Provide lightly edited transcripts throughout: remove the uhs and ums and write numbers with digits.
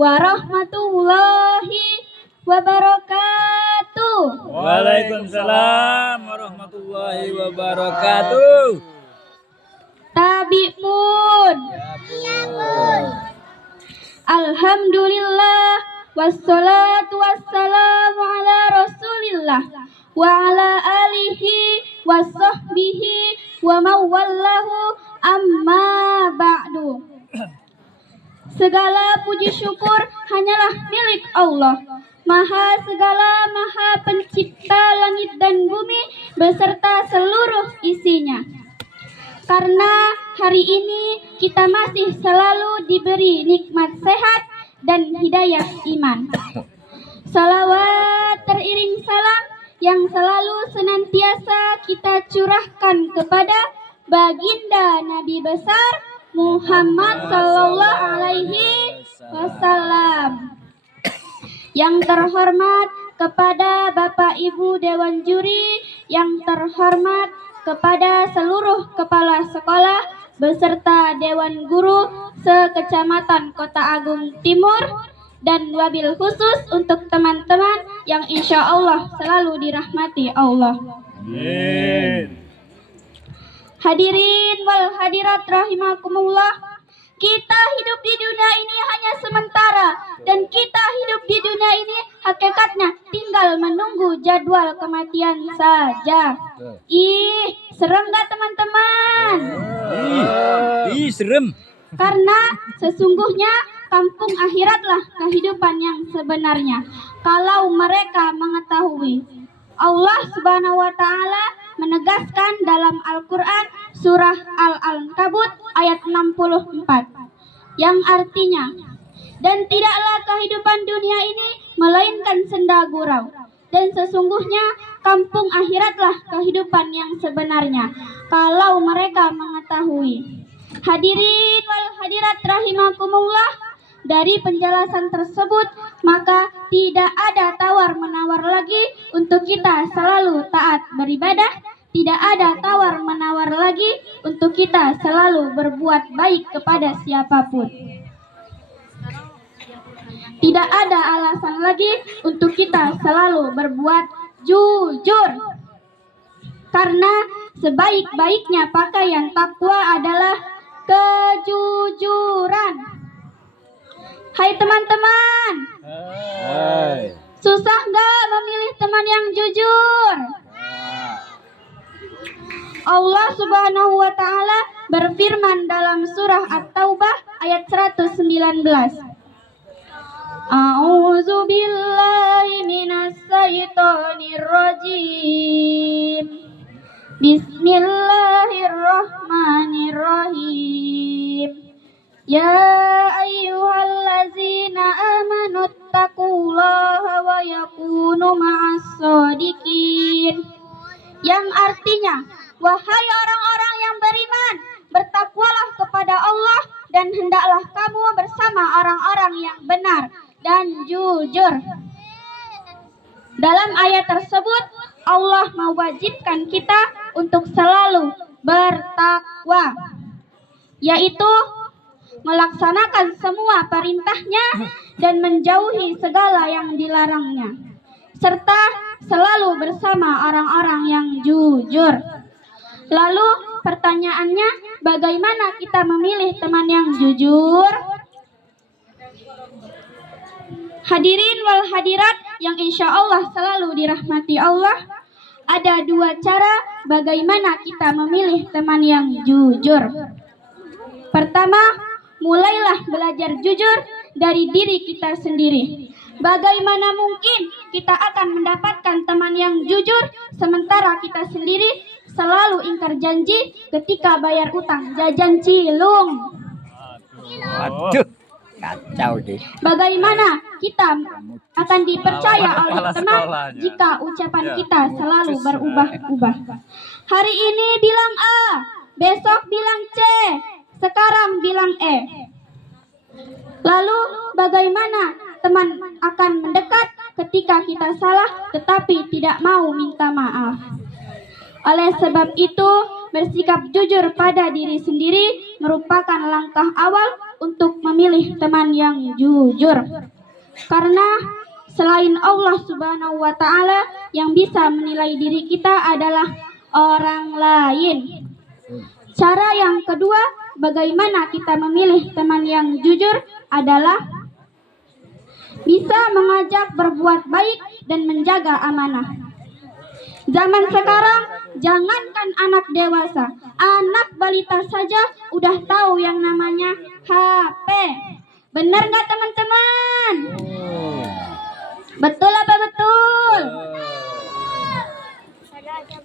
warahmatullahi wabarakatuh. Waalaikumsalam warahmatullahi wabarakatuh. Tabi pun. Alhamdulillah wassalatu wassalamu ala rasulillah wa ala alihi wa sahbihi wa mawallahu amma ba'du. Segala puji syukur hanyalah milik Allah, Maha segala, Maha pencipta langit dan bumi beserta seluruh isinya. Karena hari ini kita masih selalu diberi nikmat sehat dan hidayah iman. Salawat teriring salam yang selalu senantiasa kita curahkan kepada baginda Nabi besar Muhammad sallallahu alaihi wasallam. Yang terhormat kepada Bapak Ibu Dewan Juri, yang terhormat kepada seluruh kepala sekolah beserta Dewan Guru sekecamatan Kota Agung Timur, dan wabil khusus untuk teman-teman yang insya Allah selalu dirahmati Allah. Amin. Hadirin wal hadirat rahimakumullah, kita hidup di dunia ini hanya sementara, dan kita hidup di dunia ini hakikatnya tinggal menunggu jadwal kematian saja. Ih, serem gak teman-teman? Ih, serem. Karena sesungguhnya kampung akhiratlah kehidupan yang sebenarnya. Kalau mereka mengetahui, Allah Subhanahu wa taala menegaskan dalam Al-Qur'an surah Al-Ankabut ayat 64 yang artinya, dan tidaklah kehidupan dunia ini melainkan senda gurau, dan sesungguhnya kampung akhiratlah kehidupan yang sebenarnya kalau mereka mengetahui. Hadirin wal hadirat rahimakumullah, dari penjelasan tersebut maka tidak ada tawar-menawar lagi untuk kita selalu taat beribadah, tidak ada tawar-menawar lagi untuk kita selalu berbuat baik kepada siapapun. Tidak ada alasan lagi untuk kita selalu berbuat jujur. Karena sebaik-baiknya pakaian takwa adalah kejujuran. Hai teman-teman, Hai. susah nggak memilih teman yang jujur? Allah Subhanahu wa taala berfirman dalam surah At-Taubah ayat 119. A'udzu billahi minas syaitonir rajim. Bismillahirrahmanirrahim. Ya ayyuhallazina amanu taqullaha wa yakunu ma'as shodiqin. Yang artinya, wahai orang-orang yang beriman, bertakwalah kepada Allah dan hendaklah kamu bersama orang-orang yang benar dan jujur. Dalam ayat tersebut Allah mewajibkan kita untuk selalu bertakwa, yaitu melaksanakan semua perintahnya dan menjauhi segala yang dilarangnya, serta selalu bersama orang-orang yang jujur. Lalu pertanyaannya, bagaimana kita memilih teman yang jujur? Hadirin wal hadirat yang insya Allah selalu dirahmati Allah, ada dua cara bagaimana kita memilih teman yang jujur. Pertama, mulailah belajar jujur dari diri kita sendiri. Bagaimana mungkin kita akan mendapatkan teman yang jujur sementara kita sendiri selalu ingkar janji ketika bayar utang jajan cilung? Waduh, kacau deh. Bagaimana kita akan dipercaya oleh teman jika ucapan kita selalu berubah-ubah? Hari ini bilang A, besok bilang C, sekarang bilang E. Lalu bagaimana teman akan mendekat ketika kita salah tetapi tidak mau minta maaf? Oleh sebab itu, bersikap jujur pada diri sendiri merupakan langkah awal untuk memilih memilih teman yang jujur. Karena selain Allah Subhanahu wa taala, yang bisa menilai diri kita adalah orang lain. Cara yang kedua, bagaimana kita memilih teman yang jujur adalah bisa mengajak berbuat baik dan menjaga amanah. Zaman sekarang, jangankan anak dewasa, anak balita saja udah tahu yang namanya HP. Benar nggak teman-teman? Betul apa betul?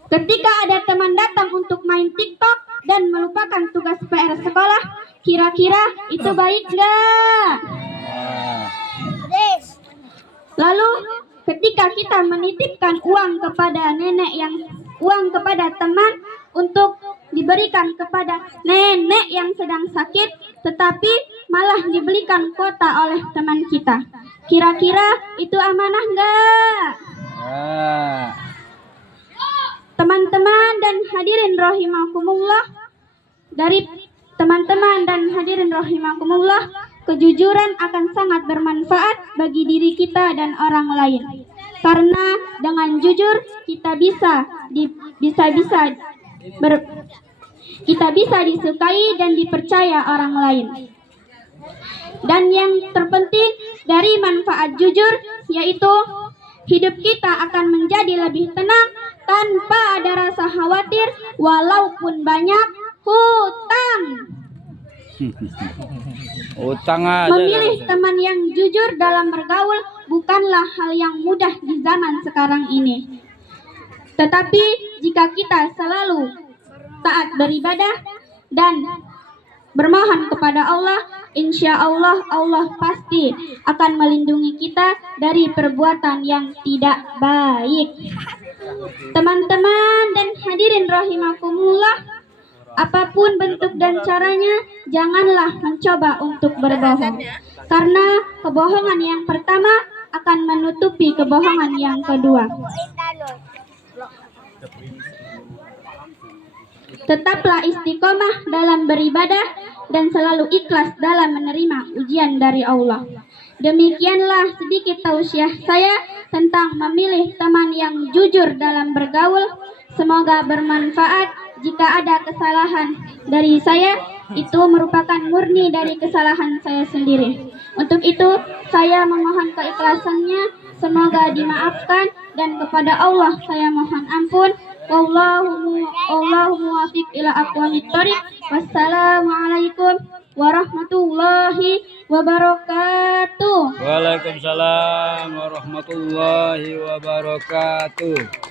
Ketika ada teman datang untuk main TikTok dan melupakan tugas PR sekolah, kira-kira itu baik nggak? Lalu ketika kita menitipkan uang kepada kepada teman untuk diberikan kepada nenek yang sedang sakit, tetapi malah dibelikan kuota oleh teman kita. Kira-kira itu amanah enggak? Teman-teman dan hadirin rahimakumullah, dari teman-teman dan hadirin rahimakumullah, kejujuran akan sangat bermanfaat bagi diri kita dan orang lain. Karena dengan jujur kita bisa disukai dan dipercaya orang lain. Dan yang terpenting dari manfaat jujur yaitu hidup kita akan menjadi lebih tenang tanpa ada rasa khawatir walaupun banyak hutang. Utang aja. Memilih teman yang jujur dalam bergaul bukanlah hal yang mudah di zaman sekarang ini. Tetapi jika kita selalu taat beribadah dan bermohon kepada Allah, insya Allah Allah pasti akan melindungi kita dari perbuatan yang tidak baik. Teman-teman dan hadirin rahimakumullah, apapun bentuk dan caranya, janganlah mencoba untuk berbohong. Karena kebohongan yang pertama akan menutupi kebohongan yang kedua. Tetaplah istiqomah dalam beribadah dan selalu ikhlas dalam menerima ujian dari Allah. Demikianlah sedikit tausiah saya tentang memilih teman yang jujur dalam bergaul. Semoga bermanfaat. Jika ada kesalahan dari saya, itu merupakan murni dari kesalahan saya sendiri. Untuk itu, saya memohon keikhlasannya. Semoga dimaafkan dan kepada Allah saya mohon ampun. Wallahu muwaffiq ila aqwamit thoriq. Wassalamualaikum warahmatullahi wabarakatuh. Waalaikumsalam warahmatullahi wabarakatuh.